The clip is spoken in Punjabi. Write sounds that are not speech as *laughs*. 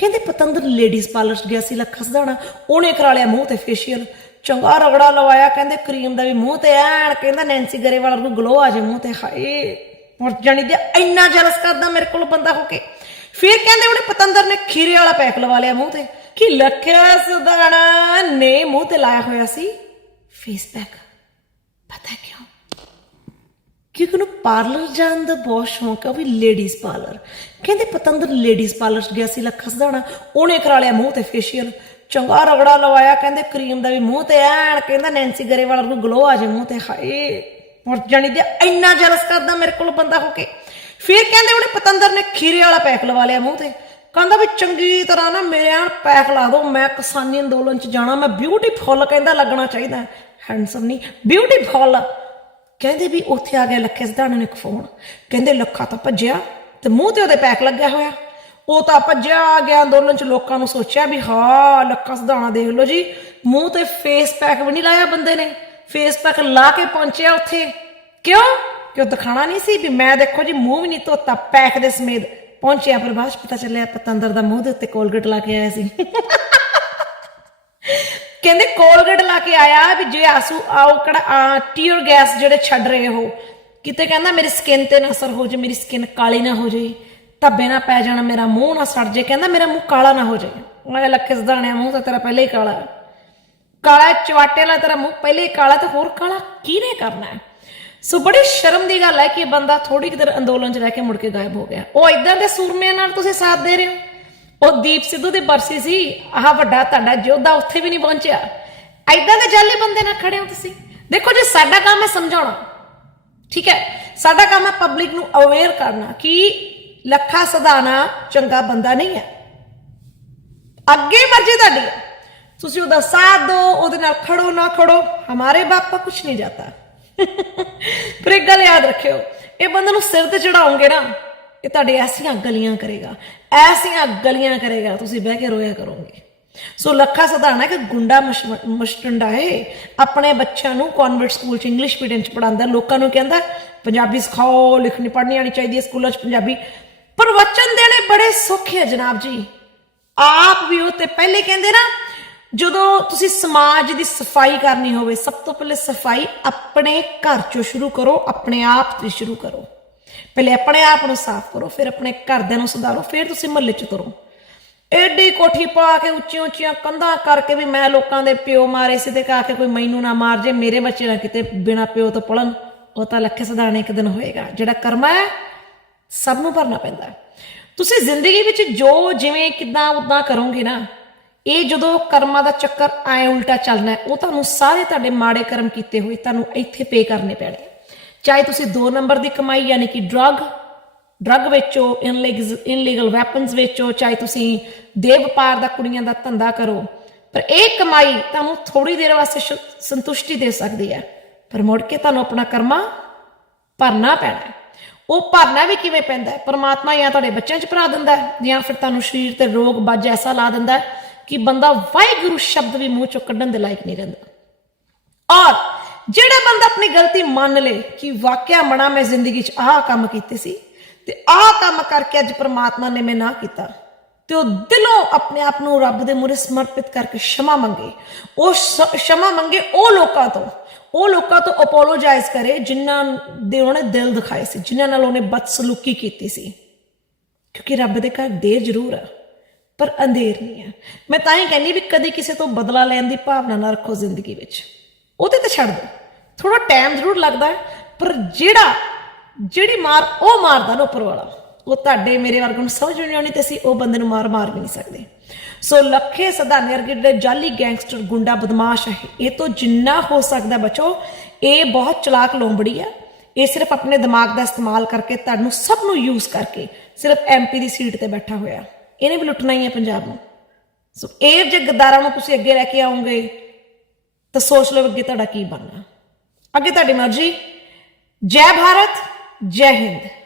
ਕਹਿੰਦੇ ਪਤੰਦਰ ਲੇਡੀਜ਼ ਪਾਰਲਰ ਗਿਆ ਸੀ ਲੱਖ ਸਦਾਣਾ ਉਹਨੇ ਕਰਾ ਲਿਆ ਮੂੰਹ ਤੇ ਫੇਸ਼ੀਅਲ ਚੰਗਾ ਰਗੜਾ ਲਵਾਇਆ ਕਹਿੰਦੇ ਕਰੀਮ ਦਾ ਵੀ ਮੂੰਹ ਤੇ ਐਣ ਕਹਿੰਦਾ ਨੈਂਸੀ ਗਰੇਵਾਲ ਨੂੰ ਗਲੋ ਆ ਜੇ ਮੂੰਹ ਤੇ ਹਾਏ ਮੁਰ ਜਾਣੀ ਤੇ ਇੰਨਾ ਜਲਸ ਕਰਦਾ ਮੇਰੇ ਕੋਲ ਬੰਦਾ ਹੋ ਕੇ ਫਿਰ ਕਹਿੰਦੇ ਉਹਨੇ ਪਤੰਦਰ ਨੇ ਖੀਰੇ ਵਾਲਾ ਪੈਕ ਲਵਾ ਲਿਆ ਮੂੰਹ ਤੇ ਕਿ ਲੱਖਿਆ ਸਦਾਣਾ ਨੇ ਮੂੰਹ ਤੇ ਲਾਇਆ ਹੋਇਆ ਸੀ ਫੇਸ ਪੈਕ ਪਤਾ ਕਿਉਂ ਕਿਉਂਕਿ ਉਹਨੂੰ ਪਾਰਲਰ ਜਾਣ ਦਾ ਬਹੁਤ ਸ਼ੌਂਕ ਆ ਵੀ ਲੇਡੀਜ਼ ਪਾਰਲਰ ਕਹਿੰਦੇ ਪਤੰਦਰ ਲੇਡੀਜ਼ ਪਾਰਲਰ ਚ ਗਿਆ ਸੀ ਲੱਖਾ ਸਦਾਣਾ ਉਹਨੇ ਕਰਾ ਲਿਆ ਮੂੰਹ ਤੇ ਫੇਸ਼ੀਅਲ ਚੰਗਾ ਰਗੜਾ ਲਵਾਇਆ ਕਹਿੰਦੇ ਕਰੀਮ ਦਾ ਵੀ ਮੂੰਹ ਤੇ ਐਣ ਕਹਿੰਦਾ ਨੈਂਸੀ ਗਰੇਵਾਲ ਨੂੰ ਗਲੋ ਆ ਜੇ ਮੂੰਹ ਤੇ ਹਾਏ ਮੁਰ ਜਾਣੀ ਤੇ ਇੰਨਾ ਜਲਸ ਕਰਦਾ ਮੇਰੇ ਕੋਲ ਬੰਦਾ ਹੋ ਕੇ ਫਿਰ ਕਹਿੰਦੇ ਉਹਨੇ ਪਤੰਦਰ ਨੇ ਖੀਰੇ ਵਾਲਾ ਪੈਕ ਲਵਾ ਲਿਆ ਮੂੰਹ ਤੇ ਕਹਿੰਦਾ ਵੀ ਚੰਗੀ ਤਰ੍ਹਾਂ ਨਾ ਮੇਰੇ ਆਣ ਪੈਕ ਲਾ ਦੋ ਮੈਂ ਕਿਸਾਨੀ ਅੰਦੋਲਨ ਚ ਜਾਣਾ ਮੈਂ ਬਿਊਟੀਫੁੱਲ ਕਹਿੰਦਾ ਲੱਗਣਾ ਚਾਹੀਦਾ ਹੈਂਡਸਮ ਨਹੀਂ ਬਿਊਟੀਫੁੱਲ ਕਹਿੰਦੇ ਵੀ ਉੱਥੇ ਆ ਗਿਆ ਲੱਖੇ ਸਿਧਾਣੇ ਨੂੰ ਇੱਕ ਫੋਨ ਕਹਿੰਦੇ ਲੱਖਾ ਤਾਂ ਭੱਜਿਆ ਤੇ ਮੂੰਹ ਤੇ ਉਹਦੇ ਪੈਕ ਲੱਗਿਆ ਹੋਇਆ ਉਹ ਤਾਂ ਭੱਜਿਆ ਆ ਗਿਆ ਅੰਦੋਲਨ ਚ ਲੋਕਾਂ ਨੂੰ ਸੋਚਿਆ ਵੀ ਹਾਂ ਲੱਖਾ ਸਿਧਾਣਾ ਦੇਖ ਲਓ ਜੀ ਮੂੰਹ ਤੇ ਫੇਸ ਪੈਕ ਵੀ ਨਹੀਂ ਲਾਇਆ ਬੰਦੇ ਨੇ ਫੇਸ ਪੈਕ ਲਾ ਕੇ ਪਹੁੰਚਿਆ ਉੱਥੇ ਕਿਉਂ ਕਿ ਉਹ ਦਿਖਾਣਾ ਨਹੀਂ ਸੀ ਵੀ ਮੈਂ ਦੇਖੋ ਜੀ ਮੂੰਹ ਵੀ ਨਹੀਂ ਧੋਤਾ ਪੈਕ ਦੇ ਸਮੇਤ ਪਹੁੰਚਿਆ ਪਰ ਬਾਅਦ ਪਤਾ ਚੱਲਿਆ ਪਤੰਦਰ ਦਾ ਮੂੰਹ ਦੇ ਉੱਤੇ ਕੋਲਗੇਟ ਲਾ ਕੇ ਆਇਆ ਸੀ ਕਹਿੰਦੇ ਕੋਲਗੇਟ ਲਾ ਕੇ ਆਇਆ ਵੀ ਜੇ ਆਸੂ ਆਓ ਕੜਾ ਟੀਅਰ ਗੈਸ ਜਿਹੜੇ ਛੱਡ ਰਹੇ ਹੋ ਕਿਤੇ ਕਹਿੰਦਾ ਮੇਰੀ ਸਕਿਨ ਤੇ ਨਾ ਅਸਰ ਹੋ ਜੇ ਮੇਰੀ ਸਕਿਨ ਕਾਲੀ ਨਾ ਹੋ ਜੇ ਧੱਬੇ ਨਾ ਪੈ ਜਾਣਾ ਮੇਰਾ ਮੂੰਹ ਨਾ ਸੜ ਜੇ ਕਹਿੰਦਾ ਮੇਰਾ ਮੂੰਹ ਕਾਲਾ ਨਾ ਹੋ ਜੇ ਮੈਂ ਲੱਖੇ ਦਾਣਿਆ ਮੂੰਹ ਤਾਂ ਤੇਰਾ ਪਹਿਲੇ ਹੀ ਕਾਲਾ ਕਾਲਾ ਚਵਾਟੇ ਵਾਲਾ ਤੇਰਾ ਮੂੰਹ ਪਹਿਲੇ ਹੀ ਕਾਲਾ ਤੇ ਹੋਰ ਕਾਲਾ ਕਿਹਨੇ ਕਰਨਾ ਹੈ ਸੋ ਬੜੀ ਸ਼ਰਮ ਦੀ ਗੱਲ ਹੈ ਕਿ ਇਹ ਬੰਦਾ ਥੋੜੀ ਕਿਦਰ ਅੰਦੋਲਨ 'ਚ ਰਹਿ ਕੇ ਮੁੜ ਕੇ ਗਾਇਬ ਹੋ ਗਿਆ ਉਹ ਇਦਾਂ ਦੇ ਸੂਰਮਿਆਂ ਨਾਲ ਤੁਸੀਂ ਸਾਥ ਦੇ ਰਹੇ ਹੋ ਉਹ ਦੀਪ ਸਿੱਧੂ ਦੇ ਬਰਸੀ ਸੀ ਆਹ ਵੱਡਾ ਤੁਹਾਡਾ ਜੋਧਾ ਉੱਥੇ ਵੀ ਨਹੀਂ ਪਹੁੰਚਿਆ ਐਦਾਂ ਦੇ ਜਾਲੇ ਬੰਦੇ ਨਾਲ ਖੜੇ ਹੋ ਤੁਸੀਂ ਦੇਖੋ ਜੇ ਸਾਡਾ ਕੰਮ ਹੈ ਸਮਝਾਉਣਾ ਠੀਕ ਹੈ ਸਾਡਾ ਕੰਮ ਹੈ ਪਬਲਿਕ ਨੂੰ ਅਵੇਅਰ ਕਰਨਾ ਕਿ ਲੱਖਾ ਸਦਾਨਾ ਚੰਗਾ ਬੰਦਾ ਨਹੀਂ ਹੈ ਅੱਗੇ ਮਰਜ਼ੀ ਤੁਹਾਡੀ ਤੁਸੀਂ ਉਹਦਾ ਸਾਥ ਦਿਓ ਉਹਦੇ ਨਾਲ ਖੜੋ ਨਾ ਖੜੋ ਹਮਾਰੇ ਬਾਪਾ ਕੁਝ ਨਹੀਂ ਜਾਂਦਾ *laughs* ਪਰ ਇੱਕ ਗੱਲ ਯਾਦ ਰੱਖਿਓ ਇਹ ਬੰਦੇ ਨੂੰ ਸਿਰ ਤੇ ਚੜਾਉਂਗੇ ਨਾ ਕਿ ਤੁਹਾਡੇ ਐਸੀਆਂ ਗਲੀਆਂ ਕਰੇਗਾ ਐਸੀਆਂ ਗਲੀਆਂ ਕਰੇਗਾ ਤੁਸੀਂ ਬਹਿ ਕੇ ਰੋਇਆ ਕਰੋਗੇ ਸੋ ਲੱਖਾ ਸਧਾਣਾ ਕਿ ਗੁੰਡਾ ਮਸ਼ਟੰਡਾ ਹੈ ਆਪਣੇ ਬੱਚਿਆਂ ਨੂੰ ਕਨਵਰਟ ਸਕੂਲ ਚ ਇੰਗਲਿਸ਼ ਮੀਡੀਅਮ ਚ ਪੜਾਉਂਦਾ ਲੋਕਾਂ ਨੂੰ ਕਹਿੰਦਾ ਪੰਜਾਬੀ ਸਿਖਾਓ ਲਿਖਣੀ ਪੜ੍ਹਨੀ ਆਣੀ ਚਾਹੀਦੀ ਹੈ ਸਕੂਲਾਂ ਚ ਪੰਜਾਬੀ ਪਰ ਵਚਨ ਦੇਣੇ ਬੜੇ ਸੁੱਖੇ ਜਨਾਬ ਜੀ ਆਪ ਵੀ ਉਹ ਤੇ ਪਹਿਲੇ ਕਹਿੰਦੇ ਨਾ ਜਦੋਂ ਤੁਸੀਂ ਸਮਾਜ ਦੀ ਸਫਾਈ ਕਰਨੀ ਹੋਵੇ ਸਭ ਤੋਂ ਪਹਿਲੇ ਸਫਾਈ ਆਪਣੇ ਘਰ ਚੋਂ ਸ਼ੁਰੂ ਕਰੋ ਆਪਣੇ ਆਪ ਤੋਂ ਸ਼ੁਰੂ ਕਰੋ ਪਹਿਲੇ ਆਪਣੇ ਆਪ ਨੂੰ ਸਾਫ਼ ਕਰੋ ਫਿਰ ਆਪਣੇ ਘਰਦਿਆਂ ਨੂੰ ਸੁਧਾਰੋ ਫਿਰ ਤੁਸੀਂ ਮਹੱਲੇ 'ਚ ਤੁਰੋ ਐਡੀ ਕੋਠੀ ਪਾ ਕੇ ਉੱਚੀਆਂ ਉੱਚੀਆਂ ਕੰਧਾਂ ਕਰਕੇ ਵੀ ਮੈਂ ਲੋਕਾਂ ਦੇ ਪਿਓ ਮਾਰੇ ਸੀ ਤੇ ਕਹਾ ਕੇ ਕੋਈ ਮੈਨੂੰ ਨਾ ਮਾਰ ਜੇ ਮੇਰੇ ਬੱਚੇ ਨਾ ਕਿਤੇ ਬਿਨਾ ਪਿਓ ਤੋਂ ਪੜਨ ਉਹ ਤਾਂ ਲੱਖੇ ਸਦਾਣੇ ਇੱਕ ਦਿਨ ਹੋਏਗਾ ਜਿਹੜਾ ਕਰਮਾ ਹੈ ਸਭ ਨੂੰ ਭਰਨਾ ਪੈਂਦਾ ਤੁਸੀਂ ਜ਼ਿੰਦਗੀ ਵਿੱਚ ਜੋ ਜਿਵੇਂ ਕਿਦਾਂ ਉਦਾਂ ਕਰੋਗੇ ਨਾ ਇਹ ਜਦੋਂ ਕਰਮਾਂ ਦਾ ਚੱਕਰ ਆਏ ਉਲਟਾ ਚੱਲਣਾ ਉਹ ਤੁਹਾਨੂੰ ਸਾਰੇ ਤੁਹਾਡੇ ਮਾੜੇ ਕਰਮ ਕੀਤੇ ਹੋਏ ਤੁਹਾਨੂੰ ਇੱਥੇ ਪੇ ਕਰਨੇ ਪੈਣੇ ਚਾਹੇ ਤੁਸੀਂ 2 ਨੰਬਰ ਦੀ ਕਮਾਈ ਯਾਨੀ ਕਿ ਡਰਗ ਡਰਗ ਵੇਚੋ ਇਨਲੀਗਲ ਵੈਪਨਸ ਵੇਚੋ ਚਾਹੇ ਤੁਸੀਂ ਦੇ ਵਪਾਰ ਦਾ ਕੁੜੀਆਂ ਦਾ ਧੰਦਾ ਕਰੋ ਪਰ ਇਹ ਕਮਾਈ ਤੁਹਾਨੂੰ ਥੋੜੀ ਦੇਰ ਵਾਸਤੇ ਸੰਤੁਸ਼ਟੀ ਦੇ ਸਕਦੀ ਹੈ ਪਰ ਮੁੜ ਕੇ ਤੁਹਾਨੂੰ ਆਪਣਾ ਕਰਮਾ ਭਰਨਾ ਪੈਣਾ ਉਹ ਭਰਨਾ ਵੀ ਕਿਵੇਂ ਪੈਂਦਾ ਹੈ ਪਰਮਾਤਮਾ ਜਾਂ ਤੁਹਾਡੇ ਬੱਚਿਆਂ 'ਚ ਭਰਾ ਦਿੰਦਾ ਹੈ ਜਾਂ ਫਿਰ ਤੁਹਾਨੂੰ ਸਰੀਰ ਤੇ ਰੋਗ ਬੱਜ ਐਸਾ ਲਾ ਦਿੰਦਾ ਕਿ ਬੰਦਾ ਵਾਹਿਗੁਰੂ ਸ਼ਬਦ ਵੀ ਮੂੰਹ ਚੋਂ ਕੱਢਣ ਦੇ ਲਾਇਕ ਨਹੀਂ ਰਹਿੰਦਾ ਔਰ ਜਿਹੜਾ ਬੰਦਾ ਆਪਣੀ ਗਲਤੀ ਮੰਨ ਲੇ ਕਿ ਵਾਕਿਆ ਮਣਾ ਮੈਂ ਜ਼ਿੰਦਗੀ 'ਚ ਆਹ ਕੰਮ ਕੀਤੇ ਸੀ ਤੇ ਆਹ ਕੰਮ ਕਰਕੇ ਅੱਜ ਪ੍ਰਮਾਤਮਾ ਨੇ ਮੈਨੂੰ ਨਾ ਕੀਤਾ ਤੇ ਉਹ ਦਿਲੋਂ ਆਪਣੇ ਆਪ ਨੂੰ ਰੱਬ ਦੇ ਮੂਰੇ ਸਮਰਪਿਤ ਕਰਕੇ ਸ਼ਮਾ ਮੰਗੇ ਉਹ ਸ਼ਮਾ ਮੰਗੇ ਉਹ ਲੋਕਾਂ ਤੋਂ ਉਹ ਲੋਕਾਂ ਤੋਂ ਅਪੋਲੋਜਾਈਜ਼ ਕਰੇ ਜਿਨ੍ਹਾਂ ਦੇ ਉਹਨੇ ਦਿਲ ਦਿਖਾਏ ਸੀ ਜਿਨ੍ਹਾਂ ਨਾਲ ਉਹਨੇ ਬਦਸਲੂਕੀ ਕੀਤੀ ਸੀ ਕਿਉਂਕਿ ਰੱਬ ਦੇ ਘਰ ਦੇਰ ਜ਼ਰੂਰ ਆ ਪਰ ਅੰਧੇਰ ਨਹੀਂ ਆ ਮੈਂ ਤਾਂ ਹੀ ਕਹਿੰਦੀ ਵੀ ਕਦੇ ਕਿਸੇ ਤੋਂ ਬਦਲਾ ਲੈਣ ਦੀ ਭਾਵਨਾ ਨਾ ਰੱਖੋ ਜ਼ਿੰਦਗੀ ਵਿੱਚ ਉਹਦੇ ਤੇ ਛੱਡ ਦਿਓ ਥੋੜਾ ਟਾਈਮ ਜ਼ਰੂਰ ਲੱਗਦਾ ਹੈ ਪਰ ਜਿਹੜਾ ਜਿਹੜੀ ਮਾਰ ਉਹ ਮਾਰਦਾ ਨਾ ਉੱਪਰ ਵਾਲਾ ਉਹ ਤੁਹਾਡੇ ਮੇਰੇ ਵਰਗ ਨੂੰ ਸਮਝ ਨਹੀਂ ਆਉਣੀ ਤੇ ਅਸੀਂ ਉਹ ਬੰਦੇ ਨੂੰ ਮਾਰ ਮਾਰ ਵੀ ਨਹੀਂ ਸਕਦੇ ਸੋ ਲੱਖੇ ਸਦਾ ਵਰਗੇ ਜਿਹੜੇ ਜਾਲੀ ਗੈਂਗਸਟਰ ਗੁੰਡਾ ਬਦਮਾਸ਼ ਹੈ ਇਹ ਤੋਂ ਜਿੰਨਾ ਹੋ ਸਕਦਾ ਬਚੋ ਇਹ ਬਹੁਤ ਚਲਾਕ ਲੋਂਬੜੀ ਹੈ ਇਹ ਸਿਰਫ ਆਪਣੇ ਦਿਮਾਗ ਦਾ ਇਸਤੇਮਾਲ ਕਰਕੇ ਤੁਹਾਨੂੰ ਸਭ ਨੂੰ ਯੂਜ਼ ਕਰਕੇ ਸਿਰਫ ਐਮਪੀ ਦੀ ਸੀਟ ਤੇ ਬੈਠਾ ਹੋਇਆ ਇਹਨੇ ਵੀ ਲੁੱਟਣਾ ਹੀ ਹੈ ਪੰਜਾਬ ਨੂੰ ਸੋ ਇਹ ਜੇ ਗਦਾਰਾਂ ਨੂੰ ਤੁਸੀਂ ਅੱਗੇ ਲੈ ਕੇ ਆਉਂਗੇ ਤਾਂ ਸੋਚ ਲਓ ਅੱਗੇ ਤੁਹਾਡਾ ਕੀ ਬਣਨਾ ਅੱਗੇ ਤੁਹਾਡੀ ਮਰਜ਼ੀ ਜੈ ਭਾਰਤ ਜੈ ਹਿੰਦ